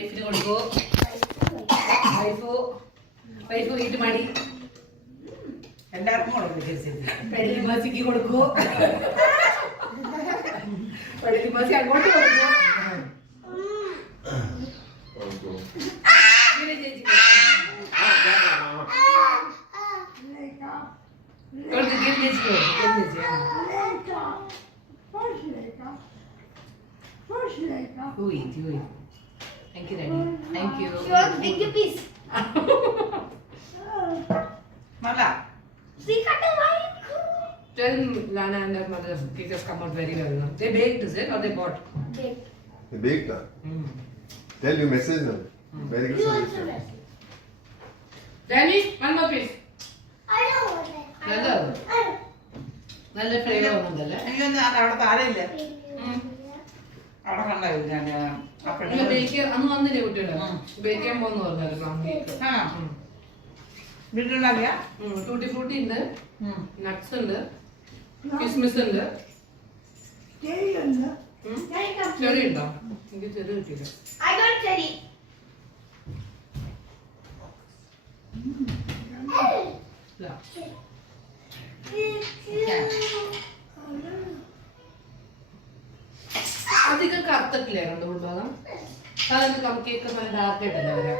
വൈഫിന് കൊടുക്കൂ. വൈഫ് വീട്ടു മടി എല്ലാവർക്കും കൊടുക്കും. പെടലിമാസിക്ക് കൊടുക്കൂ. പെടലിമാസി അങ്ങോട്ട് കൊടുക്കൂ. Thank you, Daddy. Thank you. You want to take a piece? Mala. See, cut a line. Tell Lana and her mother cake has come out very well. No? They baked, is it, or they bought? Baked. The baked. Tell you message them. Very good You also solution. rest. Danny, one more piece. I don't want it. Hello. നല്ല ഫ്ലേവർ ഒന്നുണ്ടല്ലേ? എനിക്കൊന്ന് അവിടെ താഴെയില്ല. അവിടെ കണ്ടായിരുന്നു ഞാൻ ഇല്ല, ബേക്ക് അന്ന് വന്നില്ലേ കുട്ടികള്? ബേക്ക് ചെയ്യാൻ പോകുന്നു പറഞ്ഞായിരുന്നു അമ്മ. വീട്ടിലുണ്ടാവില്ല. ടൂട്ടി ഫ്രൂട്ടി ഉണ്ട്, നട്ട്സ് ഉണ്ട്, കിസ്മിസ് ഉണ്ട്. ചെറി ഉണ്ടോ? എനിക്ക് ചെറി കിട്ടിയില്ല. I got cherry. ഇല്ല. അധികം കറുത്തിട്ടില്ലേ കണ്ടു ഉൾഭാഗം? അതൊക്കെ കേക്ക് ഡാർക്ക് ആയിട്ടല്ലേ വരാം.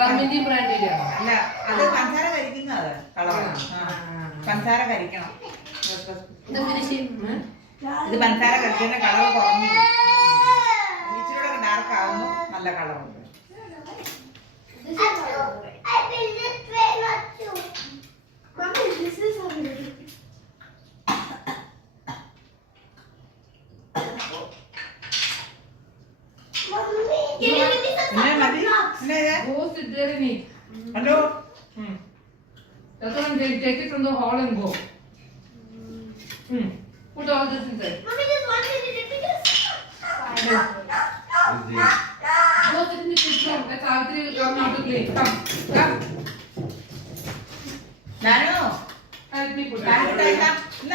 റമ്മിന്റെയും ബ്രാൻഡിന്റെ ആണോ? അല്ല, അത് പഞ്ചാര കരിക്കുന്നത് കളറാണ്. പഞ്ചാര കരിക്കണം. ഇത് ഫിനിഷ് ചെയ്യും. ഇത് പഞ്ചാര കരിക്കുന്ന കളർ കുറഞ്ഞു. ഇച്ചിരൂടെ ഡാർക്ക് ആകുമ്പോൾ നല്ല കളറുണ്ട്. I will just try not to. Mommy, this is already. Mommy, can you give me some പിന്നെ മതി. blocks? പിന്നെ ഇത്? Go sit there and eat. Hello. That's why take it from the hall and go. Put all this inside. Mommy, just one minute. Let me just. Go sit in the kitchen. Let Savitri will come now to play. Come. ഞാനോ Help me put it. ഞാനിവിടെ ഇല്ല. ഇല്ല.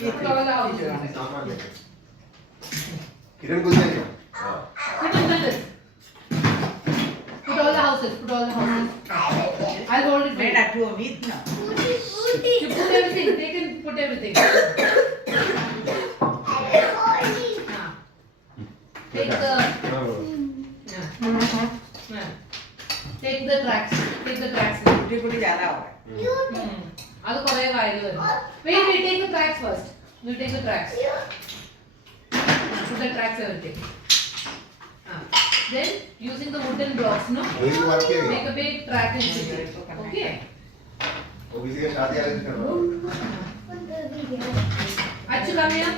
Put all the house. Kiran Gujari. Put in this. Put all the houses. Put all the houses. I'll hold it. വേണ്ട ടു വീട്ടിനോ. You put everything. They can put everything. Take the. Take the tracks. Take the tracks. കുട്ടി കുട്ടി ചാലാവോ. അത് കുറേ കാര്യം വരും. Wait, take the tracks first. You take the tracks. Put the tracks everything. Then using the wooden blocks, no? Make a big track in it. Okay. किसी के शादी आयोजित करना. Achu, come here.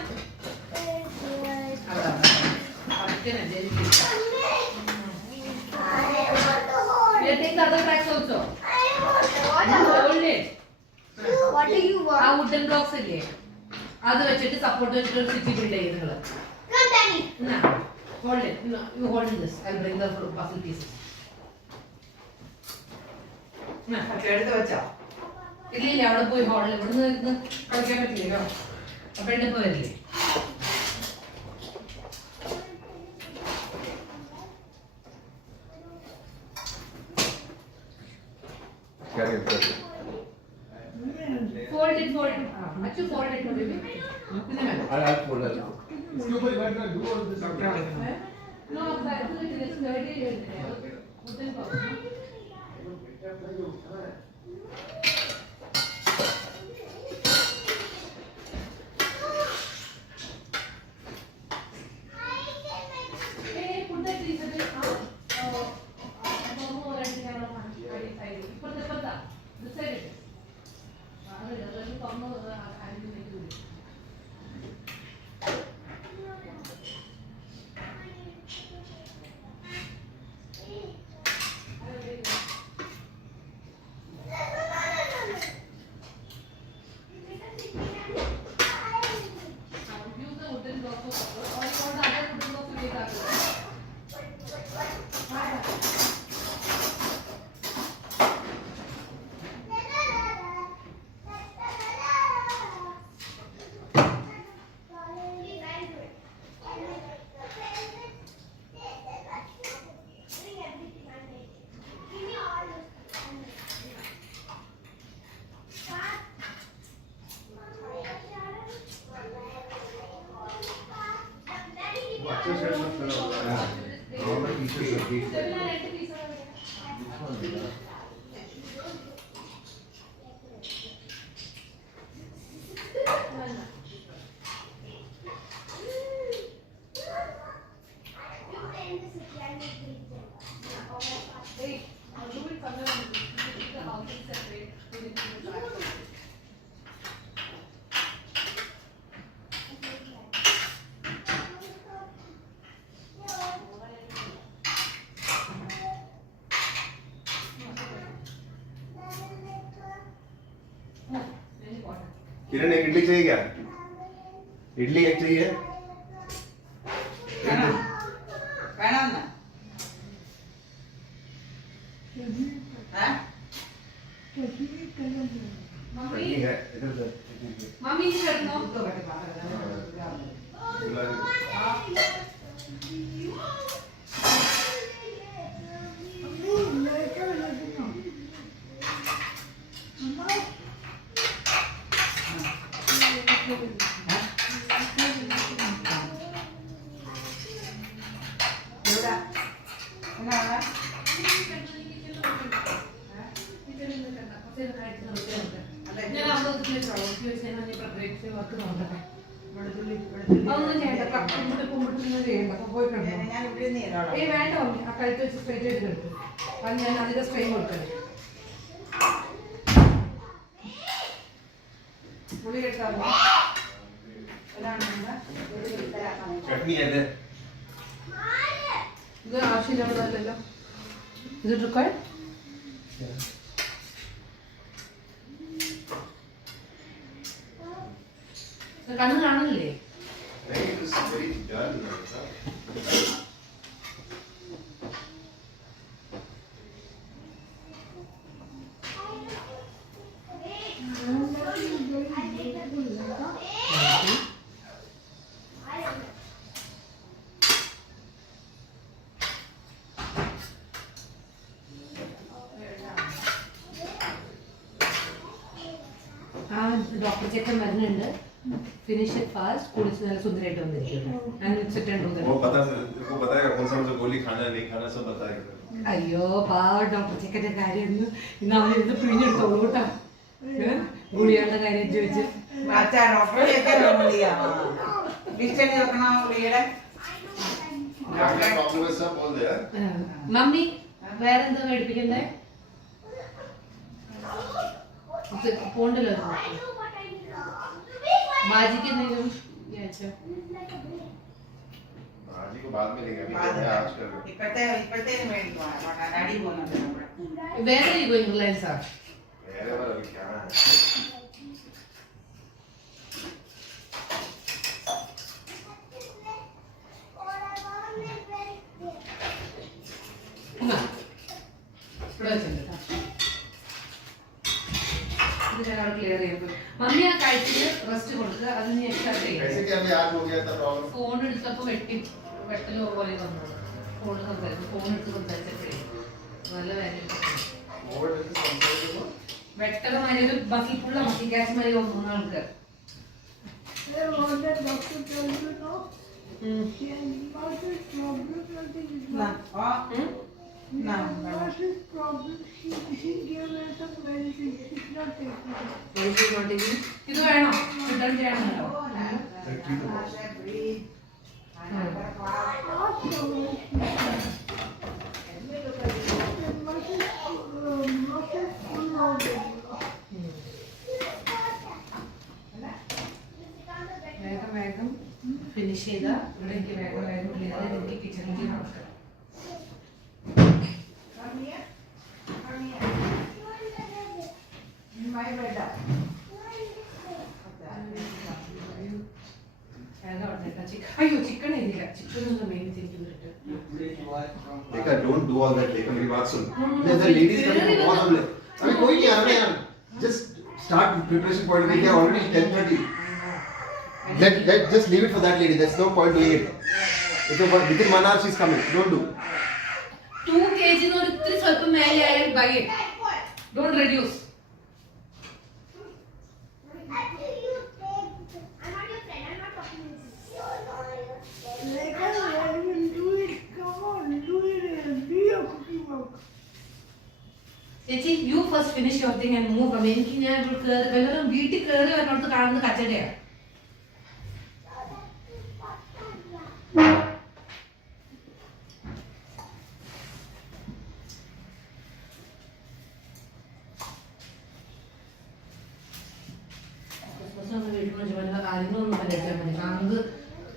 Here, take the other tracks also. Hold it. What do you ആ want? Wooden blocks ഇല്ലേ, അത് വെച്ചിട്ട് സപ്പോർട്ട് വെച്ചിട്ട് ഒരു സിറ്റി ബിൽഡ് ചെയ്ത് നിങ്ങള്. Come, Daddy. Hold it. No, you hold this. I'll bring the puzzle pieces. എടുത്ത് വെച്ചോ. ഇല്ല, അവിടെ പോയി ഹോളിൽ ഇവിടുന്ന് ഇരുന്ന് കളിക്കാൻ പറ്റില്ലല്ലോ. അപ്പൊ എണ്ണിപ്പോ വരില്ലേ? क्या कहते हैं? Fold it. Achu, fold it, baby. I'll fold it. No, but it is sturdy. Wooden box. Hey, put that piece of it. Put that. This side it is. Use the wooden block or the other wooden block to make that. pieces of cake. किरण एक इडली चाहिए क्या? इडली एक चाहिए? വേണോ? വേണമെന്ന്? चटनी है इधर से मम्मी जी करनो എവിടാ? എന്നാ അവിടെ? ഞാൻ അമ്പലത്തിലേക്ക് പ്രത്യേകിച്ച് വർക്ക് നോക്കട്ടെ. അതൊന്നും ചെയ്യണ്ട, കുമ്പിട്ട് ചെയ്യണ്ട, അപ്പൊ പോയി കിടന്നോ. ഞാൻ ഇവിടെ നിന്ന് ചെയ്തോളാം. ഏയ് വേണ്ട മമ്മി, ആ കഴുത്ത് വെച്ച് സ്ട്രൈറ്റ് ചെയ്ത് കിടക്കും. അത് ഞാൻ അധികം സ്ട്രെയിൻ കൊടുക്കണേ. പുളി എടുത്താൽ चटनी है इधर ഇത് ആവശ്യമില്ലാത്തതല്ലല്ലോ. ഇത് എടുക്കാൻ കണ്ണ് കാണുന്നില്ലേ? नहीं इट इज वेरी डल ആ ഡോക്ടർ ചെക്കൻ വരുന്നുണ്ട്. ഫിനിഷ് ഇറ്റ് ഫാസ്റ്റ്, കുളിച്ച് നല്ല സുന്ദരമായിട്ട് വന്നിരിക്കുന്നു. वो पता है कौन सा मुझे गोली खाना नहीं खाना सब बताएगा അയ്യോ പാവ ഡോക്ടർ ചെക്കൻ്റെ കാര്യം ഒന്ന് ഇന്ന് അവനിരുന്ന് പിഴിഞ്ഞെടുത്തോളൂ കേട്ടോ. ഗുളികളുടെ കാര്യം ചോദിച്ച് അച്ഛാ ഡോക്ടറെ ചോദിക്കാൻ ഗുളിക ലിസ്റ്റ് എഴുതി വെക്കണോ ഗുളികയുടെ? क्या प्रॉब्लम है सब बोल दे यार മമ്മി വേറെന്താ മേടിപ്പിക്കണ്ടേ? പോണ്ടല്ലോ ബാജിക്ക് എന്തെങ്കിലും വിചാരിച്ചോ? आज ही को बाद में लेंगे अभी मैं आज कर रहा ഇപ്പോഴത്തേന് മേടിക്കുവാ ഡാഡി പോകുന്നുണ്ട് നമ്മുടെ. വേറെ റിലയൻസാ? मेरे पर अभी क्या है ഇവിടെ വെച്ചിട്ടുണ്ട്. ഇത് ഞാൻ അവിടെ ക്ലിയർ ചെയ്യുമ്പോൾ മമ്മി ആ കഴിച്ചിട്ട് റെസ്റ്റ് കൊടുക്കുക. അത് നീ എക്സ്ട്രാക്ട് ചെയ്യാം. कैसे कि अभी आज हो गया था प्रॉब्लम ഫോൺ എടുത്തപ്പോൾ വെട്ടലോ പോലെ വന്നു. ഫോൺ എടുത്ത് സംസാരിച്ചപ്പോഴേ നല്ല വേദന. ओवर डिस्टेंस कंपेयर വെട്ടല മാതിരി ഒരു ബക്കിപ്പുള്ള മക്കി ഗ്യാസ് മാതിരി തോന്നുന്ന ആൾക്ക്. ഇത് വേണോ? റിട്ടേൺ ചെയ്യണമല്ലോ. വേഗം വേഗം ഫിനിഷ് ചെയ്ത ഇവിടെ എനിക്ക് വേഗം വേഗം ക്ലിയർ ചെയ്ത് എനിക്ക് കിച്ചണിലേക്ക് നടക്കണം. അയ്യോ ചിക്കൻ ഇല്ല, ചിക്കൻ ഒന്നും മേടിച്ചിരിക്കുന്നുണ്ട്. देखा डोंट डू ऑल दैट लेकिन मेरी बात सुन द लेडीज कमिंग बहुत हम अभी कोई नहीं आ रहा यार just start preparation point we are already 10:30 let just leave it for that lady there's no point doing it if within 1 hour she's coming don't do 2 kg ന്ന് ഒരു ഇത്തിരി സ്വല്പം മേലെ ആയാൽ by don't reduce. first finish your thing and move. എനിക്ക് ഞാൻ വല്ലതും വീട്ടിൽ കയറി വരണോടത്ത് കാണുന്നത് കച്ചടയാണ്. കാര്യങ്ങളൊന്നും പറ്റിയാൽ മതി. കാണുന്നത്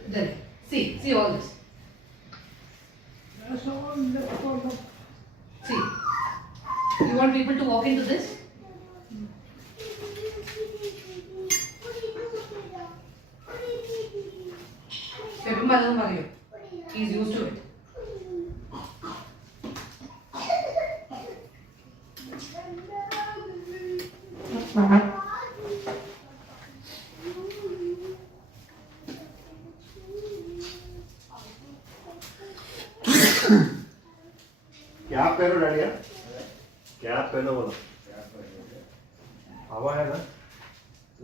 ഇതല്ലേ. See all this. See. You want people to walk into this? Shepherd പലതും പറയും. He's used to it. Cap पहनो डैडिया, कैप पहनो बोलो। हवा है ना?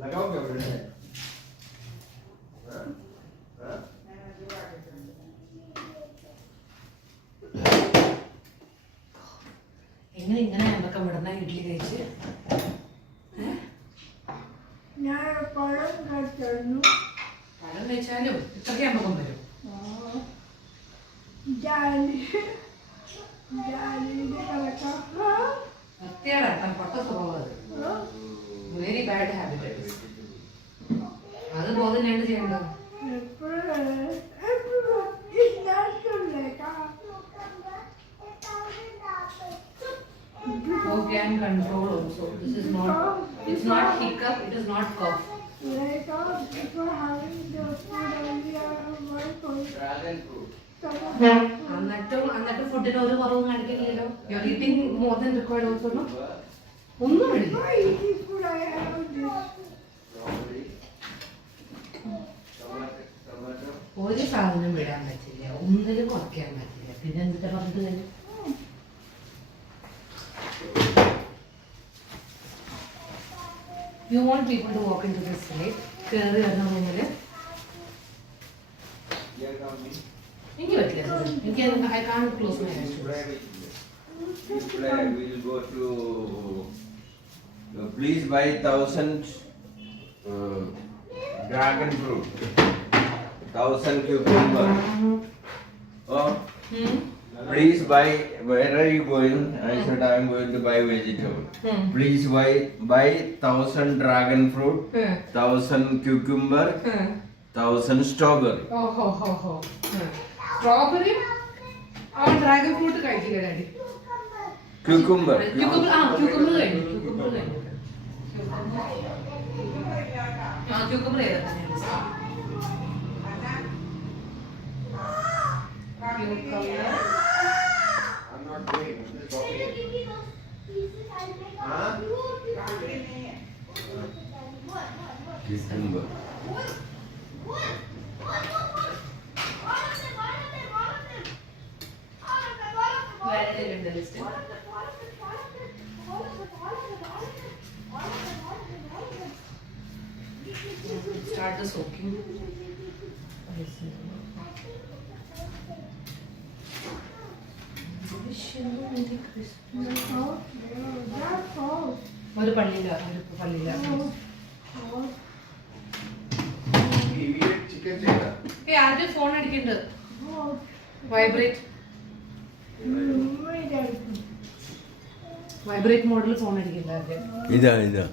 लगाओ क्या डैडिया? എങ്ങനെ ഇങ്ങനെ അമ്പക്കം വിടണ ഇഡ്ഡലി കഴിച്ച് പഴം കഴിച്ചാലും ഇത്രയ്ക്ക് അമ്പക്കം വരും. വൃത്തിയാടാ പൊട്ട സ്വഭാവം അത്. Very bad habit. അത് ബോധം ഞാൻ ചെയ്യേണ്ടത്. You can control also. This is not. It's not hiccup. It is not cough. എന്നിട്ട് ഫുഡിന് ഒരു കുറവും കാണിക്കുന്നില്ലല്ലോ. You are eating more than required also, no? ഒന്നും ഇല്ല. ഒരു സാധനം വിടാൻ പറ്റില്ല, ഒന്നിലും കുറയ്ക്കാൻ പറ്റില്ല. പിന്നെ എന്തൊക്കെ പറഞ്ഞിട്ട് കാര്യം? You want people to walk into this side. കയറി വരുന്ന മുന്നിൽ എനിക്ക് പറ്റില്ല. എനിക്ക് I can't close my eyes. We will go to. Please buy 1,000 dragon fruit, 1,000 cucumber. Oh, please buy. Where are you going? I said I am going to buy vegetable. Please buy 1,000 dragon fruit, 1,000 cucumber, 1,000 strawberry. Strawberry? Dragon fruit കഴിക്കില്ല daddy. Cucumber. Cucumber കഴിഞ്ഞു. Cucumber ഏതാ? I'm not doing. I'm just talking. Cucumber. Start the soaking. ഒരു പള്ളിയില चिकन चाहिए। ആരുടെ ഫോൺ അടിക്കുന്നുണ്ട്? വൈബ്രേറ്റ് മോഡിൽ ഫോൺ അടിക്കുന്നുണ്ട്. ഇതാ